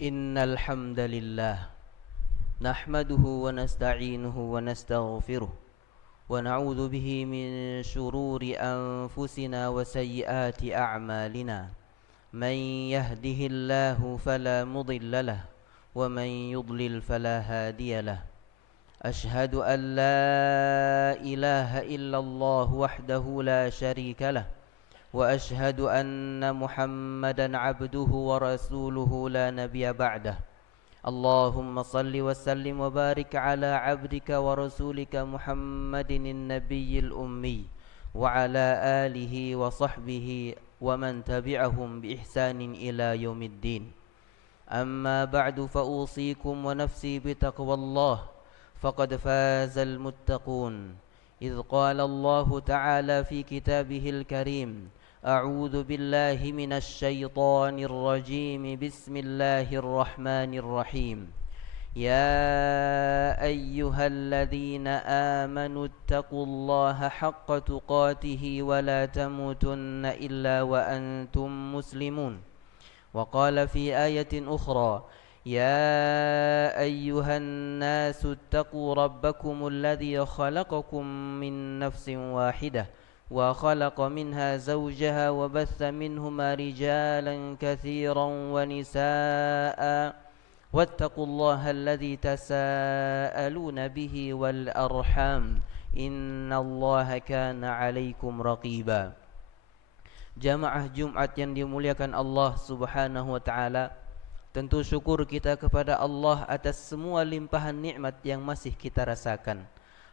إن الحمد لله نحمده ونستعينه ونستغفره ونعوذ به من شرور أنفسنا وسيئات أعمالنا من يهده الله فلا مضل له ومن يضلل فلا هادي له أشهد أن لا إله إلا الله وحده لا شريك له وأشهد أن محمدا عبده ورسوله لا نبي بعده اللهم صل وسلم وبارك على عبدك ورسولك محمد النبي الأمي وعلى آله وصحبه ومن تبعهم بإحسان إلى يوم الدين أما بعد فأوصيكم ونفسي بتقوى الله فقد فاز المتقون إذ قال الله تعالى في كتابه الكريم أعوذ بالله من الشيطان الرجيم بسم الله الرحمن الرحيم يا أيها الذين آمنوا اتقوا الله حق تقاته ولا تموتن إلا وأنتم مسلمون وقال في آية أخرى يا أيها الناس اتقوا ربكم الذي خلقكم من نفس واحدة وخلق منها زوجها وبث منهما رجالا كثيرا ونساء واتقوا الله الذي تساءلون به والأرحام إن الله كان عليكم رقيبا. Jamaah Jumat yang dimuliakan Allah Subhanahu wa taala, tentu syukur kita kepada Allah atas semua limpahan nikmat yang masih kita rasakan.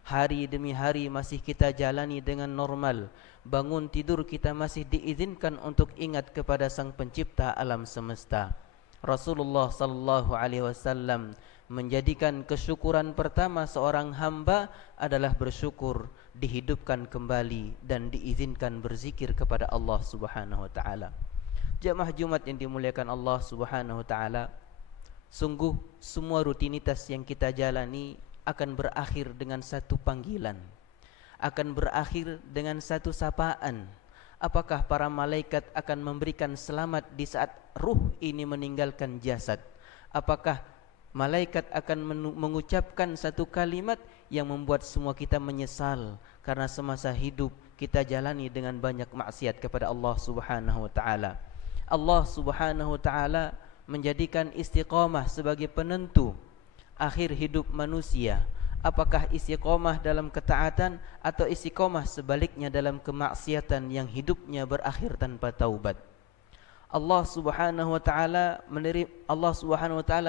Hari demi hari masih kita jalani dengan normal. Bangun tidur kita masih diizinkan untuk ingat kepada Sang Pencipta alam semesta. Rasulullah sallallahu alaihi wasallam menjadikan kesyukuran pertama seorang hamba adalah bersyukur dihidupkan kembali dan diizinkan berzikir kepada Allah Subhanahu wa taala. Jamaah Jumat yang dimuliakan Allah Subhanahu wa taala, sungguh semua rutinitas yang kita jalani akan berakhir dengan satu panggilan, akan berakhir dengan satu sapaan. Apakah para malaikat akan memberikan selamat di saat ruh ini meninggalkan jasad? Apakah malaikat akan mengucapkan satu kalimat yang membuat semua kita menyesal karena semasa hidup kita jalani dengan banyak maksiat kepada Allah Subhanahu wa taala? Allah Subhanahu wa taala menjadikan istiqamah sebagai penentu akhir hidup manusia. Apakah istiqamah dalam ketaatan atau istiqamah sebaliknya dalam kemaksiatan yang hidupnya berakhir tanpa taubat? Allah Subhanahu wa taala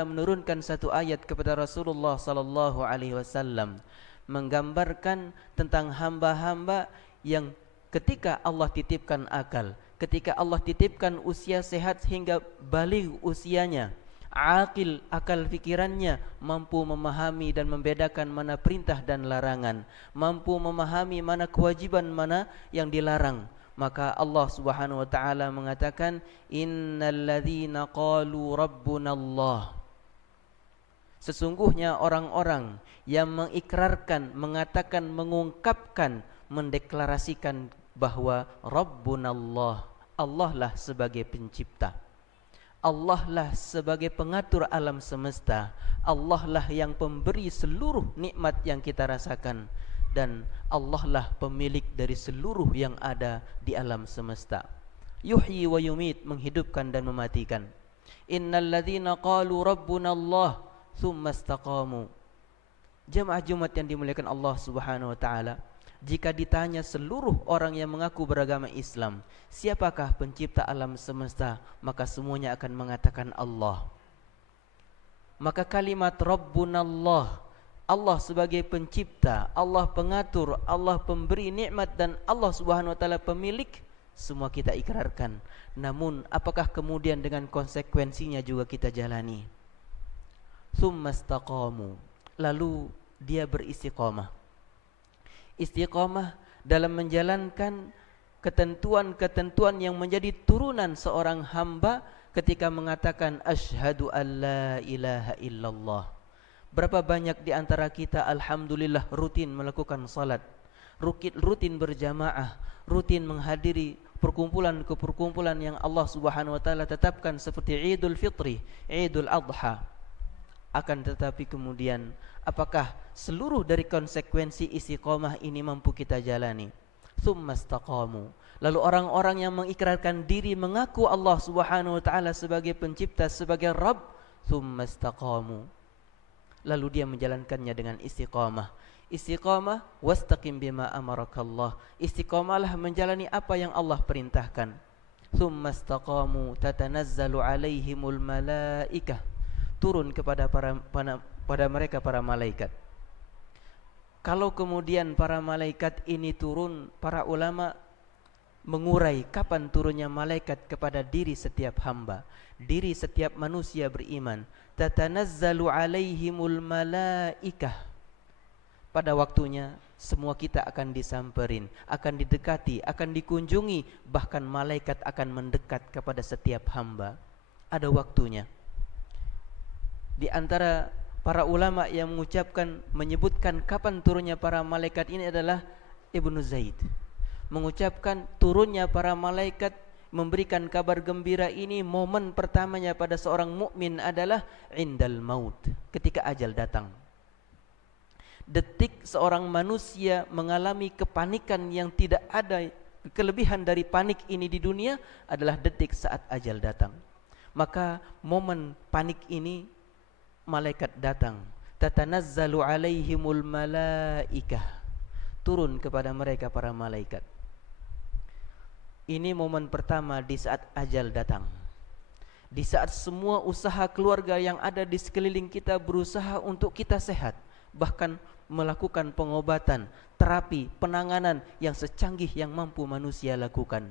menurunkan satu ayat kepada Rasulullah sallallahu alaihi wasallam menggambarkan tentang hamba-hamba yang ketika Allah titipkan akal, ketika Allah titipkan usia sehat hingga baligh usianya, aqil akal fikirannya, mampu memahami dan membedakan mana perintah dan larangan, mampu memahami mana kewajiban, mana yang dilarang, maka Allah Subhanahu wa taala mengatakan innalladzina qalu rabbunallah, sesungguhnya orang-orang yang mengikrarkan, mengatakan, mengungkapkan, mendeklarasikan bahwa rabbunallah, Allah lah sebagai pencipta, Allah lah sebagai pengatur alam semesta, Allah lah yang pemberi seluruh nikmat yang kita rasakan, dan Allah lah pemilik dari seluruh yang ada di alam semesta. Yuhyi wa yumit, menghidupkan dan mematikan. Innalladzina qalu rabbuna Allah tsumma istaqamu. Jamaah Jumat yang dimuliakan Allah Subhanahu wa taala, jika ditanya seluruh orang yang mengaku beragama Islam, siapakah pencipta alam semesta, maka semuanya akan mengatakan Allah. Maka kalimat Rabbunallah, Allah sebagai pencipta, Allah pengatur, Allah pemberi nikmat, dan Allah Subhanahu wa taala pemilik, semua kita ikrarkan. Namun apakah kemudian dengan konsekuensinya juga kita jalani? Tsumma istaqamu, lalu dia beristiqamah. Istiqamah dalam menjalankan ketentuan-ketentuan yang menjadi turunan seorang hamba ketika mengatakan asyhadu an la ilaha illallah. Berapa banyak di antara kita alhamdulillah rutin melakukan salat, rutin berjamaah, rutin menghadiri perkumpulan yang Allah Subhanahu wa taala tetapkan seperti Idul Fitri, Idul Adha. Akan tetapi kemudian apakah seluruh dari konsekuensi istiqomah ini mampu kita jalani? Tsumastaqamu. Lalu orang-orang yang mengikrarkan diri mengaku Allah Subhanahu wa taala sebagai pencipta, sebagai Rabb, tsumastaqamu. Lalu dia menjalankannya dengan istiqamah. Istiqamah wastaqim bima amarakallah. Istiqamalah menjalani apa yang Allah perintahkan. Tsumastaqamu tatanazzalu alaihimul malaikah. Turun kepada pada mereka para malaikat. Kalau kemudian para malaikat ini turun, para ulama mengurai kapan turunnya malaikat kepada diri setiap hamba, diri setiap manusia beriman. Tatanazzalu alaihimul malaikah. Pada waktunya semua kita akan disamperin, akan didekati, akan dikunjungi, bahkan malaikat akan mendekat kepada setiap hamba. Ada waktunya. Di antara para ulama yang menyebutkan kapan turunnya para malaikat ini adalah Ibnu Zaid. Mengucapkan turunnya para malaikat, memberikan kabar gembira ini, momen pertamanya pada seorang mukmin adalah indal maut, ketika ajal datang. Detik seorang manusia mengalami kepanikan yang tidak ada kelebihan dari panik ini di dunia adalah detik saat ajal datang. Maka momen panik ini malaikat datang. Tatanazzalu alaihimul malaikah. Turun kepada mereka para malaikat. Ini momen pertama di saat ajal datang. Di saat semua usaha keluarga yang ada di sekeliling kita berusaha untuk kita sehat, bahkan melakukan pengobatan, terapi, penanganan yang secanggih yang mampu manusia lakukan.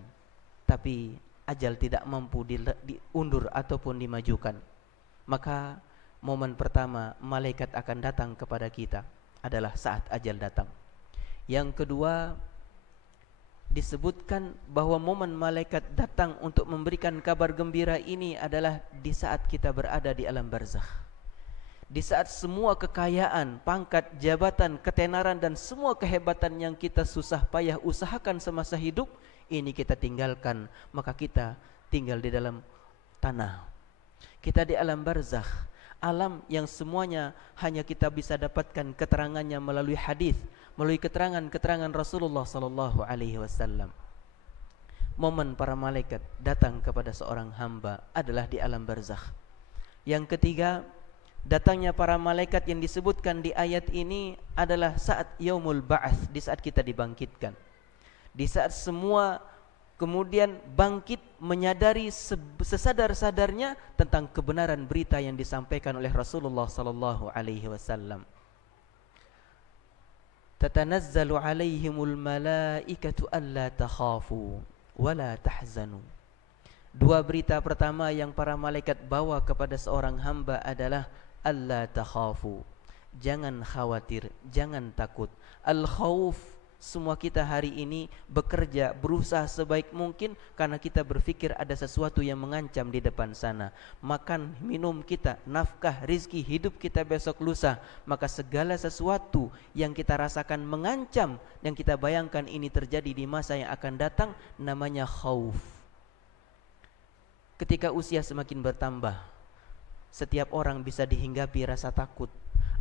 Tapi ajal tidak mampu diundur ataupun dimajukan. Maka momen pertama malaikat akan datang kepada kita adalah saat ajal datang. Yang kedua, disebutkan bahwa momen malaikat datang untuk memberikan kabar gembira ini adalah di saat kita berada di alam barzakh. Di saat semua kekayaan, pangkat, jabatan, ketenaran dan semua kehebatan yang kita susah payah usahakan semasa hidup ini kita tinggalkan, maka kita tinggal di dalam tanah. Kita di alam barzakh, alam yang semuanya hanya kita bisa dapatkan keterangannya melalui hadis, melalui keterangan-keterangan Rasulullah sallallahu alaihi wasallam. Momen para malaikat datang kepada seorang hamba adalah di alam barzakh. Yang ketiga, datangnya para malaikat yang disebutkan di ayat ini adalah saat yaumul ba'ats, di saat kita dibangkitkan. Di saat semua kemudian bangkit menyadari sesadar-sadarnya tentang kebenaran berita yang disampaikan oleh Rasulullah sallallahu alaihi wasallam. Tatanazzalu alaihimul malaikatu alla takhafu wa la tahzanu. Dua berita pertama yang para malaikat bawa kepada seorang hamba adalah alla takhafu. Jangan khawatir, jangan takut. Al-khauf, semua kita hari ini bekerja, berusaha sebaik mungkin karena kita berpikir ada sesuatu yang mengancam di depan sana. Makan, minum kita, nafkah, rizki, hidup kita besok lusa. Maka segala sesuatu yang kita rasakan mengancam, yang kita bayangkan ini terjadi di masa yang akan datang, namanya khauf. Ketika usia semakin bertambah, setiap orang bisa dihinggapi rasa takut.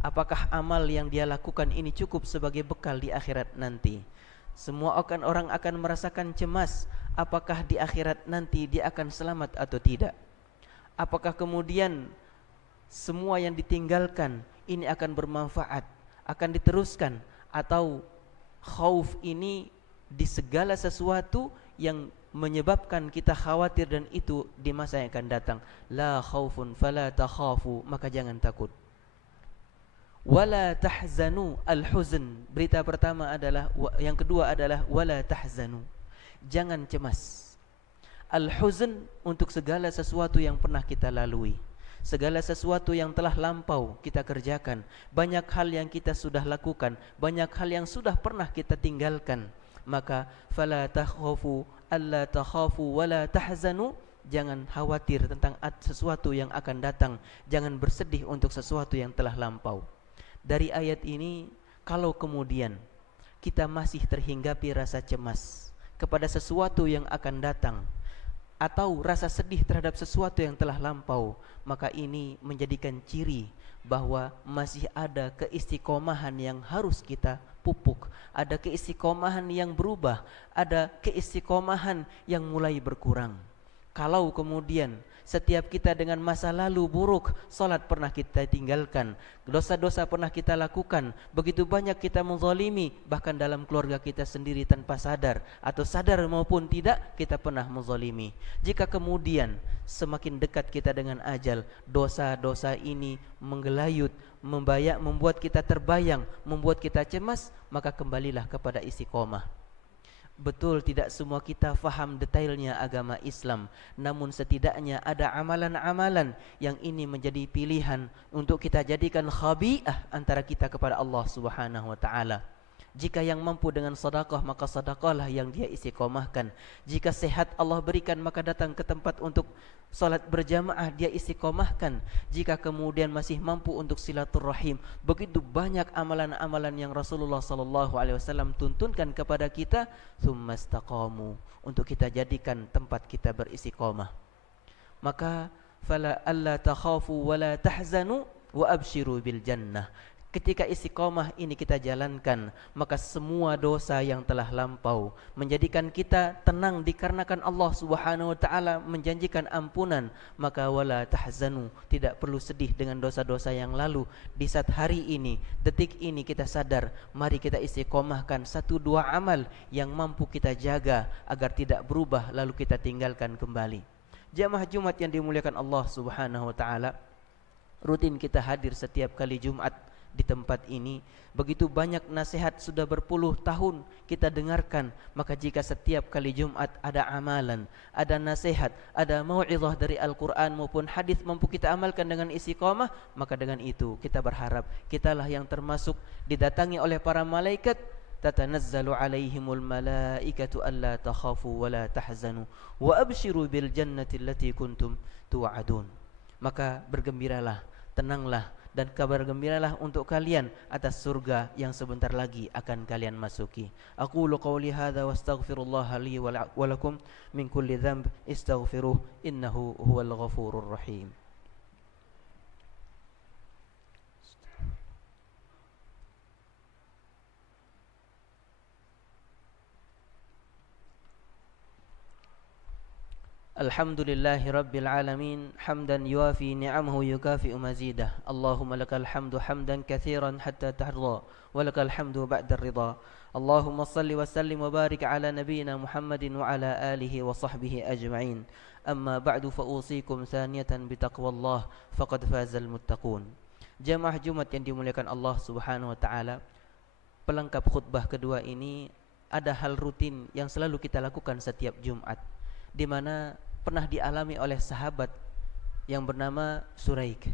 Apakah amal yang dia lakukan ini cukup sebagai bekal di akhirat nanti? Semua orang akan merasakan cemas. Apakah di akhirat nanti dia akan selamat atau tidak? Apakah kemudian semua yang ditinggalkan ini akan bermanfaat, akan diteruskan? Atau khauf ini di segala sesuatu yang menyebabkan kita khawatir dan itu di masa yang akan datang. La khaufun fala takhafu, maka jangan takut. Wala tahzanu, al-huzn. Berita pertama adalah, yang kedua adalah wala tahzanu. Jangan cemas. Al-huzn untuk segala sesuatu yang pernah kita lalui, segala sesuatu yang telah lampau kita kerjakan, banyak hal yang kita sudah lakukan, banyak hal yang sudah pernah kita tinggalkan. Maka fala takhafu alla takhafu wala tahzanu. Jangan khawatir tentang sesuatu yang akan datang, jangan bersedih untuk sesuatu yang telah lampau. Dari ayat ini, kalau kemudian kita masih terhinggapi rasa cemas, kepada sesuatu yang akan datang, atau rasa sedih terhadap sesuatu yang telah lampau, maka ini menjadikan ciri bahwa masih ada keistiqomahan yang harus kita pupuk, ada keistiqomahan yang berubah, ada keistiqomahan yang mulai berkurang. Kalau kemudian setiap kita dengan masa lalu buruk, salat pernah kita tinggalkan, dosa-dosa pernah kita lakukan, begitu banyak kita menzalimi, bahkan dalam keluarga kita sendiri tanpa sadar, atau sadar maupun tidak, kita pernah menzalimi. Jika kemudian semakin dekat kita dengan ajal, dosa-dosa ini menggelayut, membuat kita terbayang, membuat kita cemas, maka kembalilah kepada istiqomah. Betul tidak semua kita faham detailnya agama Islam, namun setidaknya ada amalan-amalan yang ini menjadi pilihan untuk kita jadikan khabi'ah antara kita kepada Allah Subhanahu wa taala. Jika yang mampu dengan sedekah, maka sedekahlah yang dia istiqomahkan. Jika sehat Allah berikan, maka datang ke tempat untuk salat berjamaah, dia istiqomahkan. Jika kemudian masih mampu untuk silaturrahim, begitu banyak amalan-amalan yang Rasulullah sallallahu alaihi wasallam tuntunkan kepada kita, tsumastaqamu, untuk kita jadikan tempat kita beristiqomah. Maka fala alla takhafu wala tahzanu wa abshiru bil jannah. Ketika istiqomah ini kita jalankan, maka semua dosa yang telah lampau menjadikan kita tenang dikarenakan Allah Subhanahu wa taala menjanjikan ampunan, maka wala tahzanu, tidak perlu sedih dengan dosa-dosa yang lalu. Di saat hari ini, detik ini kita sadar, mari kita istiqomahkan satu dua amal yang mampu kita jaga agar tidak berubah lalu kita tinggalkan kembali. Jamaah Jumat yang dimuliakan Allah Subhanahu wa taala, rutin kita hadir setiap kali Jumat di tempat ini. Begitu banyak nasihat sudah berpuluh tahun kita dengarkan, maka jika setiap kali Jumat ada amalan, ada nasihat, ada mau'izah dari Al-Quran maupun hadis mampu kita amalkan dengan istiqamah, maka dengan itu kita berharap kitalah yang termasuk didatangi oleh para malaikat, tatanazzalu alaihimul malaikatu alla takhafu wa la tahzanu wa abshiru bil jannati allati kuntum tu'adun. Maka bergembiralah, tenanglah, dan kabar gembiralah untuk kalian atas surga yang sebentar lagi akan kalian masuki. Aqulu qawli hadza wastaghfirullaha li wa lakum min kulli dhanb istaghfiruh innahu huwal ghafurur rahim. Alhamdulillahi Rabbil Alamin, hamdan yuafi ni'amahu yukafi'u mazidah. Allahumma lakal hamdu hamdan kathiran hatta tahdha, wa lakal hamdu ba'da ridha. Allahumma salli wa sallim wa barik ala nabiyyina Muhammadin wa ala alihi wa sahbihi ajma'in. Amma ba'du, fa usikum thaniyatan bitaqwallah faqad fazal muttaqun. Jamaah Jumat yang dimuliakan Allah Subhanahu wa taala, pelengkap khutbah kedua ini ada hal rutin yang selalu kita lakukan setiap Jumat, di mana pernah dialami oleh sahabat yang bernama Suraik,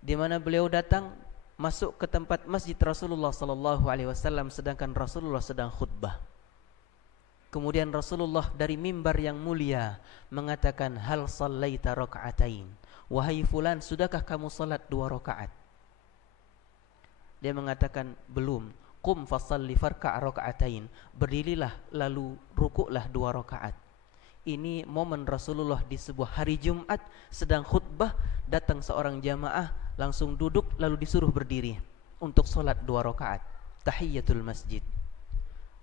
di mana beliau datang masuk ke tempat masjid Rasulullah sallallahu alaihi wasallam sedangkan Rasulullah sedang khutbah. Kemudian Rasulullah dari mimbar yang mulia mengatakan, hal sallaita raka'atain, wahai fulan, sudahkah kamu salat 2 rakaat? Dia mengatakan belum. Qum fasalli farka' raka'atain, berdirilah lalu rukuklah 2 rakaat. Ini momen Rasulullah di sebuah hari Jumat sedang khutbah, datang seorang jamaah langsung duduk lalu disuruh berdiri untuk solat 2 rakaat tahiyatul masjid.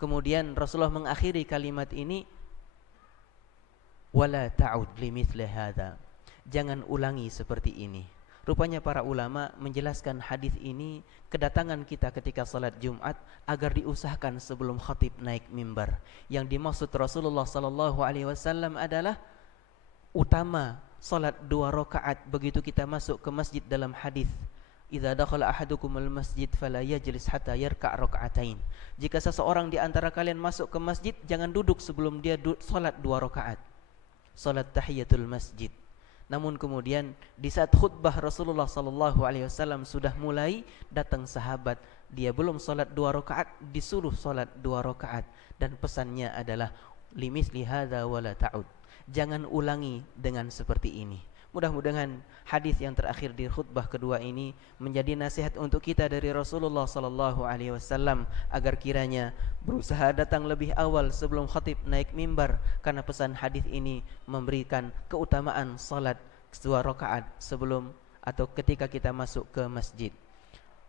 Kemudian Rasulullah mengakhiri kalimat ini, wala ta'ud limithli hadza, jangan ulangi seperti ini. Rupanya para ulama menjelaskan hadis ini, kedatangan kita ketika salat Jumat agar diusahakan sebelum khatib naik mimbar. Yang dimaksud Rasulullah sallallahu alaihi wasallam adalah utama salat 2 rakaat begitu kita masuk ke masjid. Dalam hadis, idza dakhala ahadukumul masjid fala yajlis hatta yarka' raka'atain. Jika seseorang di antara kalian masuk ke masjid, jangan duduk sebelum dia salat 2 rakaat, salat tahiyatul masjid. Namun kemudian di saat khutbah Rasulullah sallallahu alaihi wasallam sudah mulai, datang sahabat, dia belum salat 2 rakaat disuruh salat 2 rakaat, dan pesannya adalah limithli hadza wala ta'ud, jangan ulangi dengan seperti ini. Mudah-mudahan hadis yang terakhir di khutbah kedua ini menjadi nasihat untuk kita dari Rasulullah sallallahu alaihi wasallam agar kiranya berusaha datang lebih awal sebelum khatib naik mimbar, karena pesan hadis ini memberikan keutamaan salat 2 rakaat sebelum atau ketika kita masuk ke masjid.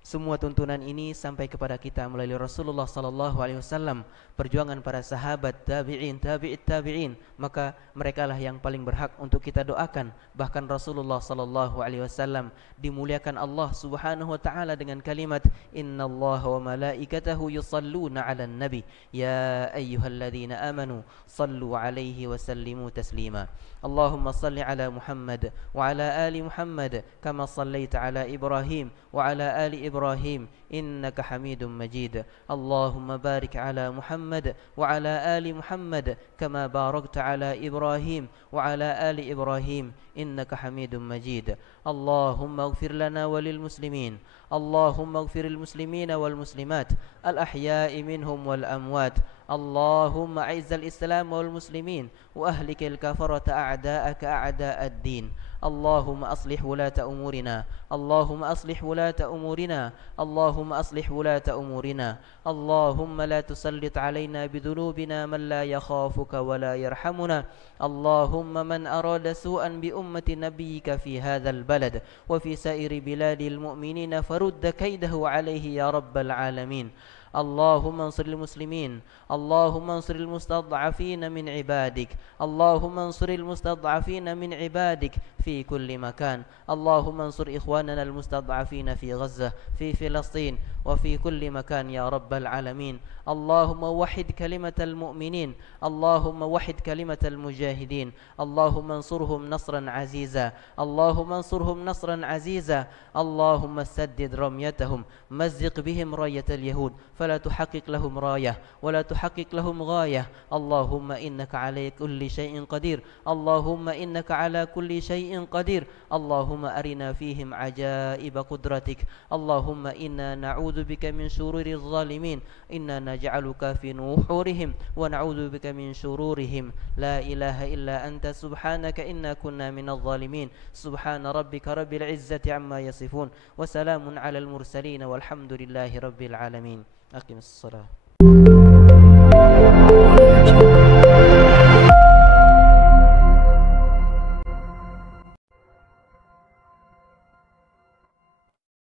Semua tuntunan ini sampai kepada kita melalui Rasulullah sallallahu alaihi wasallam, perjuangan para sahabat, tabi'in, tabi'it tabi'in, maka merekalah yang paling berhak untuk kita doakan. Bahkan Rasulullah sallallahu alaihi wasallam dimuliakan Allah Subhanahu wa taala dengan kalimat innallaha wa malaikatahu yusalluna 'alan nabi ya ayyuhalladzina amanu sallu 'alaihi wa sallimu taslima. Allahumma salli 'ala Muhammad wa 'ala ali Muhammad kama sallaita 'ala Ibrahim wa 'ala ali Ibrahim innaka Hamidum Majid. Allahumma barik 'ala Muhammad wa 'ala ali Muhammad kama barakta 'ala Ibrahim wa 'ala ali Ibrahim innaka Hamidum Majid. Allahumma ighfir lana walil muslimin. Allahumma ighfiril muslimina wal muslimat al ahya'i minhum wal amwat. Allahumma a'izzal Islam wal muslimin wa ahlikil kafarata a'da'aka a'da'ad din. Allahumma aslih wulata umurina. Allahumma aslih wulata umurina. Allahumma aslih wulata umurina. Allahumma la tusallit alaina bidhunubina man la yakhafuka wa la yarhamuna. Allahumma man arada su'an bi ummati nabiyyika fi hadzal balad wa fi sa'iri biladil mu'minina farudda kaidahu alayhi ya rabbal alamin. اللهم انصر المسلمين. اللهم انصر المستضعفين من عبادك. اللهم انصر المستضعفين من عبادك في كل مكان. اللهم انصر إخواننا المستضعفين في غزة في فلسطين وفي كل مكان يا رب العالمين. اللهم وحد كلمة المؤمنين. اللهم وحد كلمة المجاهدين. اللهم انصرهم نصرا عزيزا. اللهم انصرهم نصرا عزيزا. اللهم سدد رميتهم. مزق بهم راية اليهود فلا تحقق لهم راية ولا تحقق لهم غاية. اللهم إنك على كل شيء قدير. اللهم إنك على كل شيء قدير. اللهم أرنا فيهم عجائب قدرتك. اللهم إنا نعوذ بك من شرور الظالمين. إنا نجعلك في نحورهم ونعوذ بك من شرورهم. لا إله إلا أنت سبحانك إنا كنا من الظالمين. سبحان ربك رب العزة عما يصفون وسلام على المرسلين والحمد لله رب العالمين. أقم الصلاة.